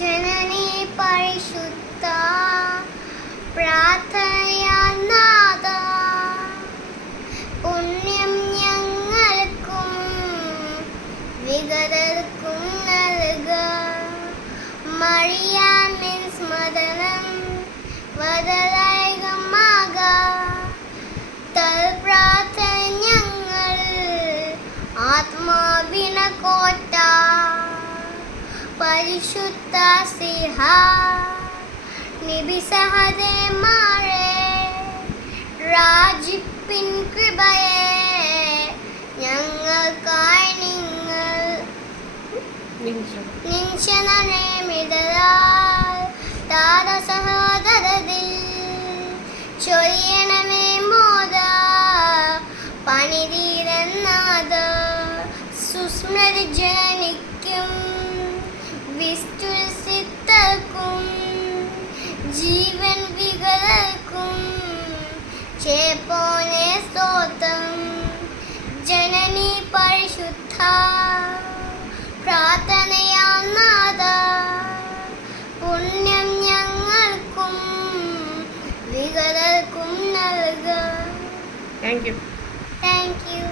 ജനനി പരിശുദ്ധ പ്രാർത്ഥനയാൽ നാഥ പുണ്യം ഞങ്ങൾക്കും വിഗതർക്കും നൽക. മറിയാമിൻ സ്മരണം വദലൈകമാക. തൽപ്രാർത്ഥന ഞങ്ങൾ ആത്മാവിന കോട്ട. പരിശുദ്ധ സിംഹ നിബിസഹദേമാരെ രാജിപ്പിൻ കൃപയെ ഞങ്ങൾക്കായി നിങ്ങൾ നിഞ്ചനനെ മിതരാൽ താര സഹോദരതിൽ ചൊരിയണമേ മോദ പണിതീരനാഥ. സുസ്മൃതി ജനനിക്കും വിസ്തുസിത്തർക്കും ജീവൻ വികലർക്കും ചേപ്പോനെ സ്തോത്രം. ജനനി പരിശുദ്ധ പ്രാർത്ഥനയാൽ നാഥ പുണ്യം ഞങ്ങൾക്കും വികലർക്കും നൽക. Thank you.